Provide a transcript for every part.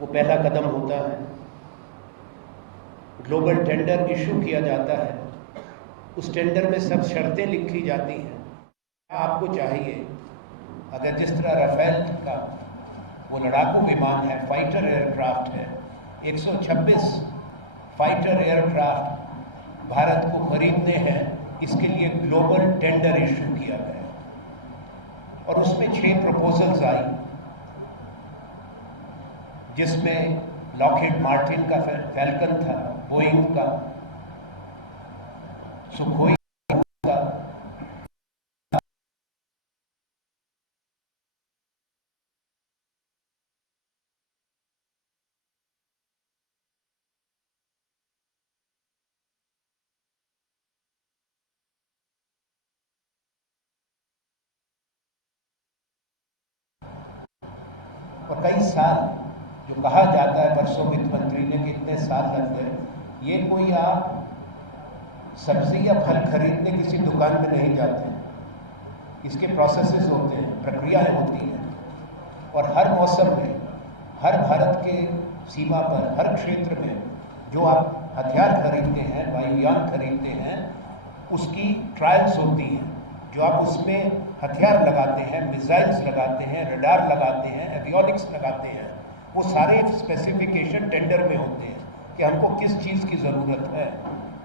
वो पहला कदम होता है। ग्लोबल टेंडर इशू किया जाता है, उस टेंडर में सब शर्तें लिखी जाती हैं। आपको चाहिए, अगर जिस तरह राफेल का वो लड़ाकू विमान है, फाइटर एयरक्राफ्ट है, 126 फाइटर एयरक्राफ्ट भारत को खरीदने हैं, इसके लिए ग्लोबल टेंडर इशू किया गया और उसमें 6 प्रपोजल्स आई, जिसमें लॉकहीड मार्टिन का फैल्कन था, बोइंग का, सुखोई का, और कई साल, जो कहा जाता है परसों वित्त मंत्री ने कि इतने साल लग गए। ये कोई आप सब्जी या फल खरीदने किसी दुकान में नहीं जाते, इसके प्रोसेसेस होते हैं, प्रक्रियाएं होती हैं और हर मौसम में, हर भारत के सीमा पर, हर क्षेत्र में जो आप हथियार खरीदते हैं, वायुयान खरीदते हैं, उसकी ट्रायल्स होती हैं। जो आप उसमें हथियार लगाते हैं, मिसाइल्स लगाते हैं, रडार लगाते हैं, एवियोनिक्स लगाते हैं, वो सारे स्पेसिफिकेशन टेंडर में होते हैं कि हमको किस चीज़ की ज़रूरत है।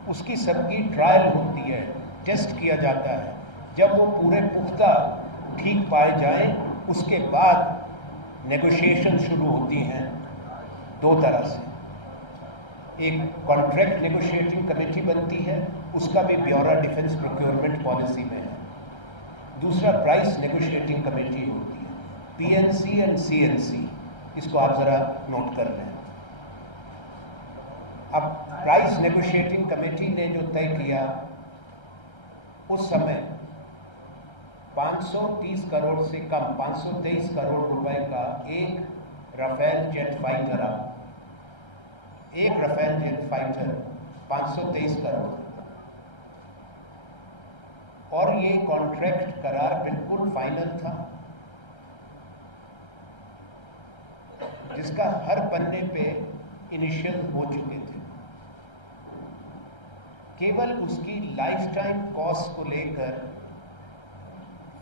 उसकी सबकी ट्रायल होती है, टेस्ट किया जाता है। जब वो पूरे पुख्ता ठीक पाए जाएं, उसके बाद नेगोशिएशन शुरू होती हैं 2 तरह से। एक कॉन्ट्रैक्ट नेगोशिएटिंग कमेटी बनती है, उसका भी ब्यूरो डिफेंस प्रोक्योरमेंट पॉलिसी में है। दूसरा प्राइस नेगोशिएटिंग कमेटी होती है, पीएनसी एंड सीएनसी, इसको आप ज़रा नोट कर लें। अब प्राइस नेगोशिएटिंग कमेटी ने जो तय किया, उस समय 530 करोड़ से कम, 523 करोड़ रुपए का एक राफेल जेट फाइटर, एक राफेल जेट फाइटर 523 करोड़, और ये कॉन्ट्रैक्ट करार बिल्कुल फाइनल था, जिसका हर पन्ने पे इनिशियल हो चुके थे। केवल उसकी लाइफ टाइम कॉस्ट को लेकर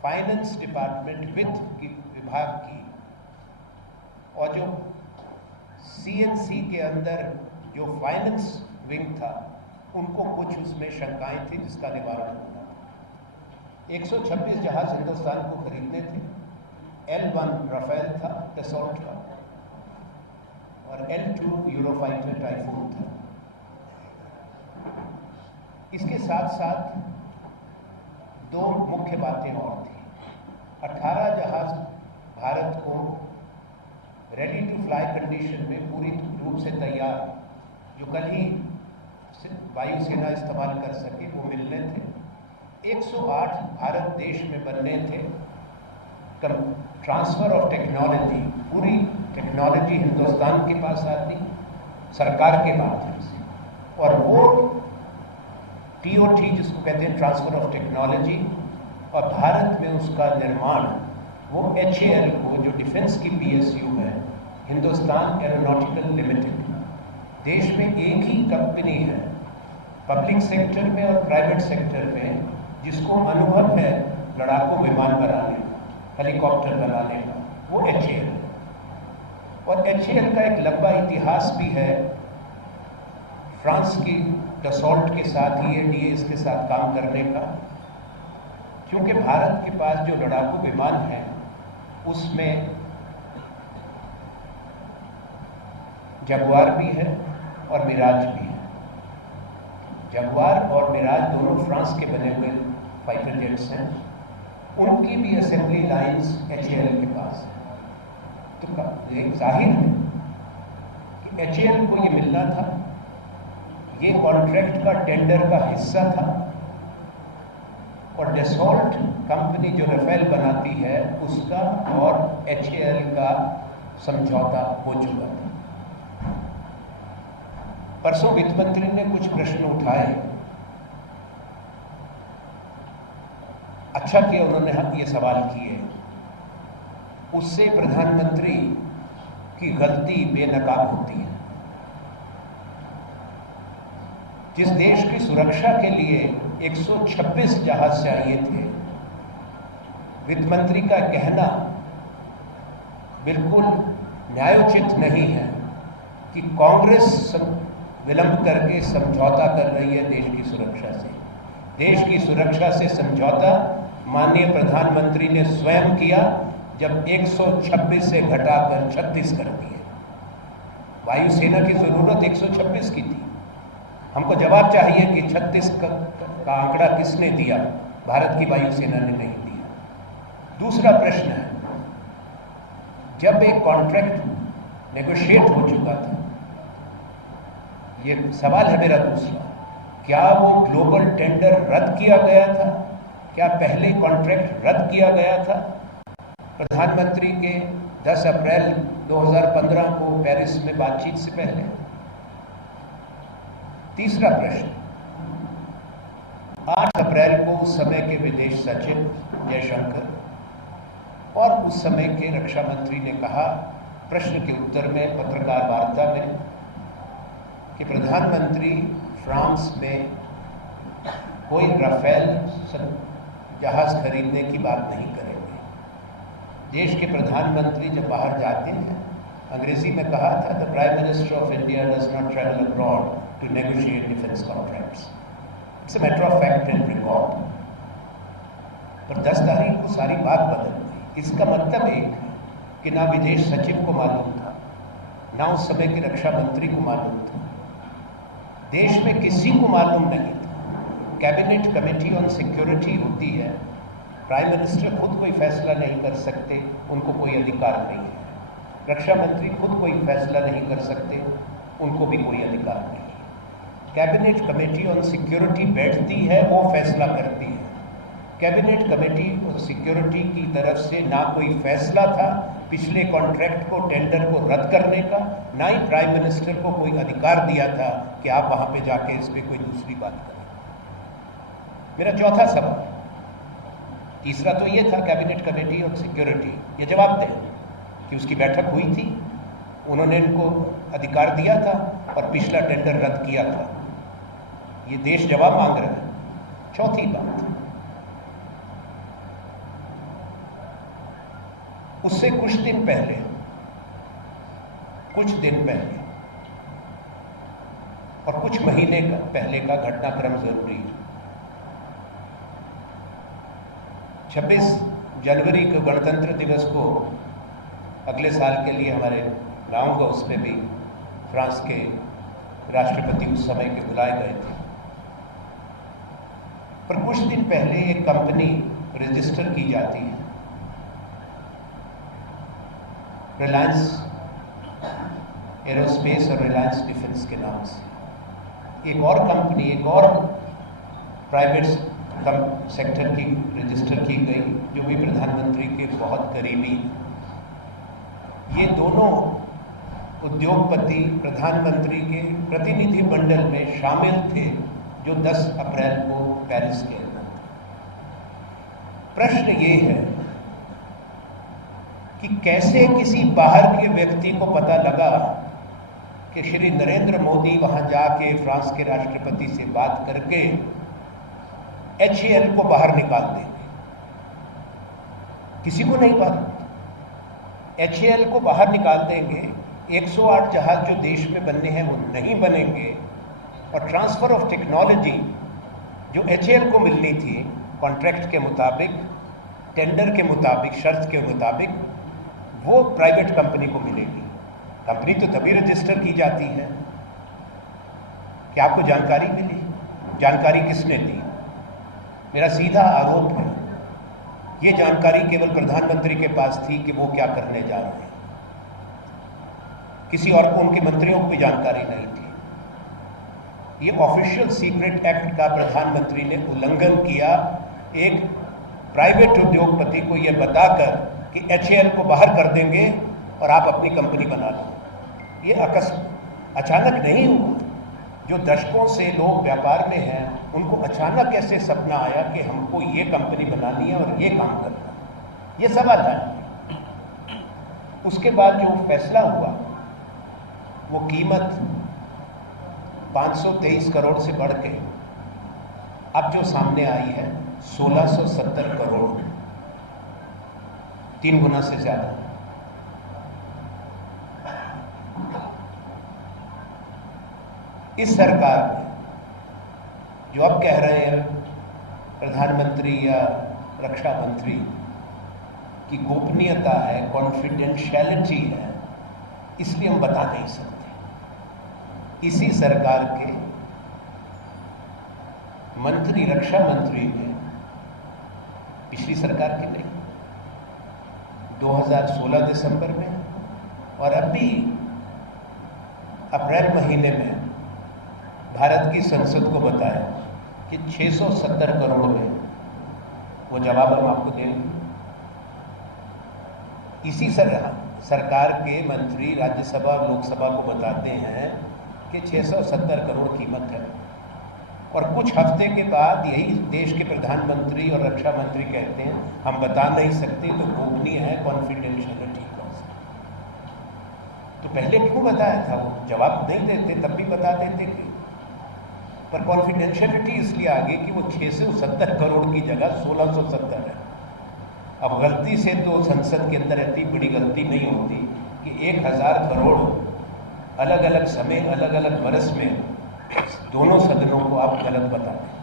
फाइनेंस डिपार्टमेंट, वित्त विभाग की, और जो सीएनसी के अंदर जो फाइनेंस विंग था, उनको कुछ उसमें शंकाएं थी, जिसका निवारण होना था। 126 जहाज हिंदुस्तान को खरीदने थे। L1 राफेल था, डसॉल्ट का, और L2 यूरोफाइटर टाइफून था। इसके साथ साथ 2 मुख्य बातें और थी। 18 जहाज भारत को रेडी टू फ्लाई कंडीशन में पूरी रूप से तैयार, जो कल ही वायुसेना इस्तेमाल कर सके, वो मिलने थे। 108 भारत देश में बनने थे। ट्रांसफर ऑफ टेक्नोलॉजी, पूरी टेक्नोलॉजी हिंदुस्तान के पास आती, सरकार के माध्यम से, और वो टीओटी जिसको कहते हैं ट्रांसफर ऑफ टेक्नोलॉजी, और भारत में उसका निर्माण वो HAL को, जो डिफेंस की PSU है, हिंदुस्तान एरोनॉटिकल लिमिटेड, देश में एक ही कंपनी है पब्लिक सेक्टर में और प्राइवेट सेक्टर में जिसको अनुभव है लड़ाकू विमान बनाने का, हेलीकॉप्टर बनाने का, वो HAL है। और HAL का एक लंबा इतिहास भी है। फ्रांस की डसॉल्ट के साथ ही DAs के साथ काम करने का, क्योंकि भारत के पास जो लड़ाकू विमान है उसमें जगुआर भी है और मिराज भी है। जगुआर और मिराज दोनों फ्रांस के बने हुए फाइटर जेट्स हैं, उनकी भी असेंबली लाइंस HAL के पास है। तो एक जाहिर है कि HAL को ये मिलना था, ये कॉन्ट्रैक्ट का टेंडर का हिस्सा था, और डसॉल्ट कंपनी जो राफेल बनाती है उसका और HAL का समझौता हो चुका था। परसों वित्त मंत्री ने कुछ प्रश्न उठाए, अच्छा किया उन्होंने ये सवाल किए। उससे प्रधानमंत्री की गलती बेनकाब होती है। जिस देश की सुरक्षा के लिए 126 जहाज चाहिए थे, वित्त मंत्री का कहना बिल्कुल न्यायोचित नहीं है कि कांग्रेस विलंब करके समझौता कर रही है देश की सुरक्षा से। देश की सुरक्षा से समझौता माननीय प्रधानमंत्री ने स्वयं किया जब 126 से घटाकर 36 कर दिए। वायुसेना की जरूरत 126 की थी। हमको जवाब चाहिए कि 36 का आंकड़ा किसने दिया? भारत की वायुसेना ने नहीं दिया। दूसरा प्रश्न है, जब एक कॉन्ट्रैक्ट नेगोशिएट हो चुका था, ये सवाल है मेरा दूसरा, क्या वो ग्लोबल टेंडर रद्द किया गया था? क्या पहले कॉन्ट्रैक्ट रद्द किया गया था? प्रधानमंत्री के 10 अप्रैल 2015 को पेरिस में बातचीत से पहले। तीसरा प्रश्न, 8 अप्रैल को उस समय के विदेश सचिव जयशंकर और उस समय के रक्षा मंत्री ने कहा प्रश्न के उत्तर में, पत्रकार वार्ता में, कि प्रधानमंत्री फ्रांस में कोई राफेल जहाज खरीदने की बात नहीं करेंगे। देश के प्रधानमंत्री जब बाहर जाते हैं, अंग्रेजी में कहा था, the prime minister of India does not travel abroad to negotiate defence contracts. It's a matter of fact and record. पर 10 तारीख को सारी बात बदल गई। इसका मतलब एक है कि ना विदेश सचिव को मालूम था, ना उस समय के रक्षा मंत्री को मालूम था, देश में किसी को मालूम नहीं था। कैबिनेट कमेटी ऑन सिक्योरिटी होती है, प्राइम मिनिस्टर खुद कोई फैसला नहीं कर सकते, उनको कोई अधिकार नहीं है। रक्षा मंत्री खुद कोई फैसला नहीं कर सकते, उनको भी कोई अधिकार नहीं है। कैबिनेट कमेटी ऑन सिक्योरिटी बैठती है, वो फैसला करती है। कैबिनेट कमेटी ऑन सिक्योरिटी की तरफ से ना कोई फैसला था पिछले कॉन्ट्रैक्ट को, टेंडर को रद्द करने का, ना ही प्राइम मिनिस्टर को कोई अधिकार दिया था कि आप वहां पे जाके इस पर कोई दूसरी बात करें। मेरा चौथा सवाल, तीसरा तो ये था कैबिनेट कमेटी ऑन सिक्योरिटी, ये जवाब दें कि उसकी बैठक हुई थी, उन्होंने इनको अधिकार दिया था और पिछला टेंडर रद्द किया था। ये देश जवाब मांग रहा है। चौथी बात, उससे कुछ दिन पहले और कुछ महीने पहले का घटनाक्रम जरूरी है। 26 जनवरी को गणतंत्र दिवस को अगले साल के लिए हमारे लाऊंगा, उसमें भी फ्रांस के राष्ट्रपति उस समय के बुलाए गए थे। पर कुछ दिन पहले एक कंपनी रजिस्टर की जाती है, रिलायंस एरोस्पेस और रिलायंस डिफेंस के नाम से। एक और कंपनी, एक और प्राइवेट सेक्टर की रजिस्टर की गई, जो भी प्रधानमंत्री के बहुत करीबी। ये दोनों उद्योगपति प्रधानमंत्री के प्रतिनिधि मंडल में शामिल थे, जो 10 अप्रैल को पेरिस के अंदर। प्रश्न ये है कि कैसे किसी बाहर के व्यक्ति को पता लगा कि श्री नरेंद्र मोदी वहां जाके फ्रांस के राष्ट्रपति से बात करके HAL को बाहर निकाल देंगे। किसी को नहीं मालूम। HAL को बाहर निकाल देंगे, 108 जहाज जो देश में बनने हैं वो नहीं बनेंगे, और ट्रांसफर ऑफ टेक्नोलॉजी जो HAL को मिलनी थी कॉन्ट्रैक्ट के मुताबिक, टेंडर के मुताबिक, शर्त के मुताबिक, वो प्राइवेट कंपनी को मिलेगी। कंपनी तो तभी रजिस्टर की जाती है। क्या आपको जानकारी मिली? जानकारी किसने दी? मेरा सीधा आरोप है, ये जानकारी केवल प्रधानमंत्री के पास थी कि वो क्या करने जा रहे हैं। किसी और को, उनके मंत्रियों को भी जानकारी नहीं थी। ये ऑफिशियल सीक्रेट एक्ट का प्रधानमंत्री ने उल्लंघन किया, एक प्राइवेट उद्योगपति को यह बताकर कि HAL को बाहर कर देंगे और आप अपनी कंपनी बना लो। ये अचानक नहीं हुआ। जो दशकों से लोग व्यापार में हैं, उनको अचानक कैसे सपना आया कि हमको ये कंपनी बनानी है और ये काम करना है? ये सवाल है। उसके बाद जो फैसला हुआ वो कीमत 523 करोड़ से बढ़ के अब जो सामने आई है 1670 करोड़, 3 गुना से ज्यादा। इस सरकार में जो अब कह रहे हैं प्रधानमंत्री या रक्षा मंत्री की गोपनीयता है, कॉन्फिडेंशियलिटी है, इसलिए हम बता नहीं सकते। इसी सरकार के मंत्री, रक्षा मंत्री ने पिछली सरकार के नहीं, 2016 दिसंबर में और अभी अप्रैल महीने में भारत की संसद को बताया कि 670 करोड़ में वो जवाब हम आपको देंगे। इसी सरकार के मंत्री राज्यसभा और लोकसभा को बताते हैं कि 670 करोड़ कीमत है, और कुछ हफ्ते के बाद यही देश के प्रधानमंत्री और रक्षा मंत्री कहते हैं हम बता नहीं सकते, तो गोपनीय है, कॉन्फिडेंशियलिटी क्लॉज। तो पहले क्यों बताया था? वो जवाब नहीं देते तब भी बता देते कि, पर कॉन्फिडेंशियलिटी इसलिए आ गई कि वो 670 करोड़ की जगह 1670 है। अब गलती से तो संसद के अंदर इतनी बड़ी गलती नहीं होती कि 1000 करोड़ अलग अलग समय, अलग अलग बरस में दोनों सदनों को आप गलत बता दें।